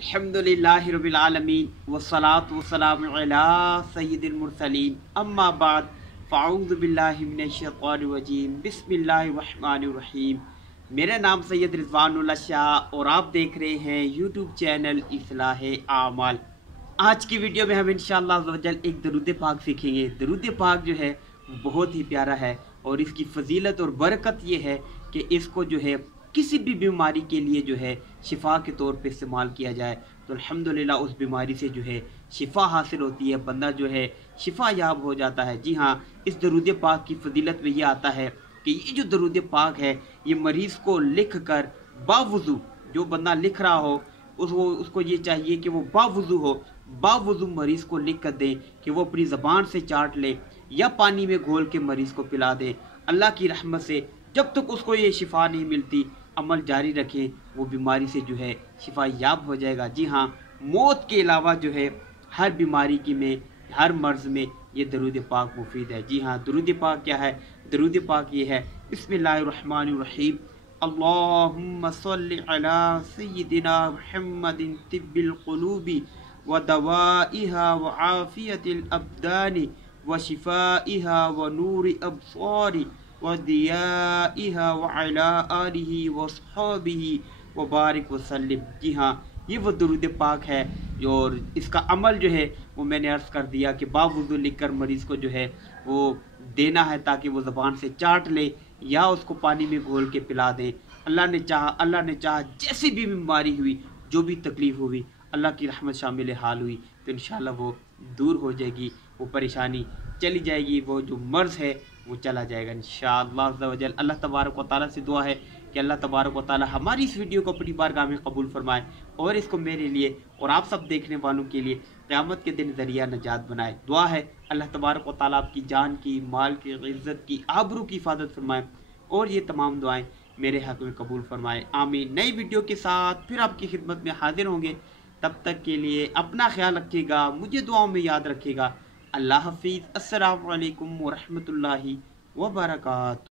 अल्हम्दुलिल्लाहि रब्बिल आलमीन वस्सलातु वस्सलामु अला सय्यिदिल मुरसलीन अम्मा बाद फ़अऊज़ु बिल्लाहि मिनश शैतानिर रजीम बिस्मिल्लाहिर रहमानिर रहीम। मेरा नाम सैयद रिज़वानुल्लाह शाह और आप देख रहे हैं यूट्यूब चैनल इस्लाहे आमाल। आज की वीडियो में हम इंशाअल्लाह अज़्ज़ा वजल एक दरूद पाक सीखेंगे। दरूद पाक जो है बहुत ही प्यारा है और इसकी फजीलत और बरकत ये है कि इसको जो है किसी भी बीमारी के लिए जो है शिफा के तौर पे इस्तेमाल किया जाए तो अल्हम्दुलिल्लाह उस बीमारी से जो है शिफा हासिल होती है, बंदा जो है शिफा याब हो जाता है। जी हाँ, इस दरूद पाक की फजीलत में ये आता है कि ये जो दरूद पाक है ये मरीज़ को लिख कर बावुज़ू, जो बंदा लिख रहा हो उसको ये चाहिए कि वो बावुज़ू मरीज़ को लिख कर दें कि वो अपनी ज़बान से चाट ले या पानी में घोल के मरीज़ को पिला दें। अल्लाह की रहमत से जब तक उसको ये शिफा नहीं मिलती अमल जारी रखें, वो बीमारी से जो है शिफा याब हो जाएगा। जी हाँ, मौत के अलावा जो है हर बीमारी की में, हर मर्ज़ में ये दरूद पाक मुफीद है। जी हाँ, दरूद पाक क्या है? दरूद पाक ये है, बिस्मिल्लाहिर्रहमानिर्रहीम, अल्लाहुम्मा सल्लि अला सय्यिदिना मुहम्मदिन तिब्बिल क़ुलूबि व दवाइहा व आफियतिल अब्दानि व शिफाइहा व नूरि अब्सारि व दियाइहा व अला आलिहि व अस्हाबिहि व बारिक व सल्लिम। जी हाँ, ये वो दरूद पाक है और इसका अमल जो है वो मैंने अर्ज़ कर दिया कि बावुज़ू लिख कर मरीज़ को जो है वो देना है ताकि वो ज़बान से चाट ले या उसको पानी में घोल के पिला दें। अल्लाह ने चाहा जैसी भी बीमारी हुई, जो भी तकलीफ़ हुई, अल्लाह की रहमत शामिल हाल हुई तो इंशाअल्लाह वो दूर हो जाएगी, वो परेशानी चली जाएगी, वो जो मर्ज़ है वो चला जाएगा इंशाअल्लाह अज़्ज़ा वजल। अल्लाह तबारक व तआला से दुआ है कि अल्लाह तबारक व तआला हमारी इस वीडियो को अपनी बारगाह में कबूल फरमाए और इसको मेरे लिए और आप सब देखने वालों के लिए क़यामत के दिन ज़रिया नजात बनाए। दुआ है अल्लाह तबारक व तआला आपकी जान की, माल की, इज़्ज़त की, आबरू की हिफाजत फरमाए और ये तमाम दुआएँ मेरे हक़ में कबूल फरमाए, आमीन। नई वीडियो के साथ फिर आपकी खिदमत में हाजिर होंगे, तब तक के लिए अपना ख्याल रखिएगा, मुझे दुआओं में याद रखिएगा। अल्लाह हाफ़िज़। अस्सलामु अलैकुम व रहमतुल्लाहि व बरकातुहू।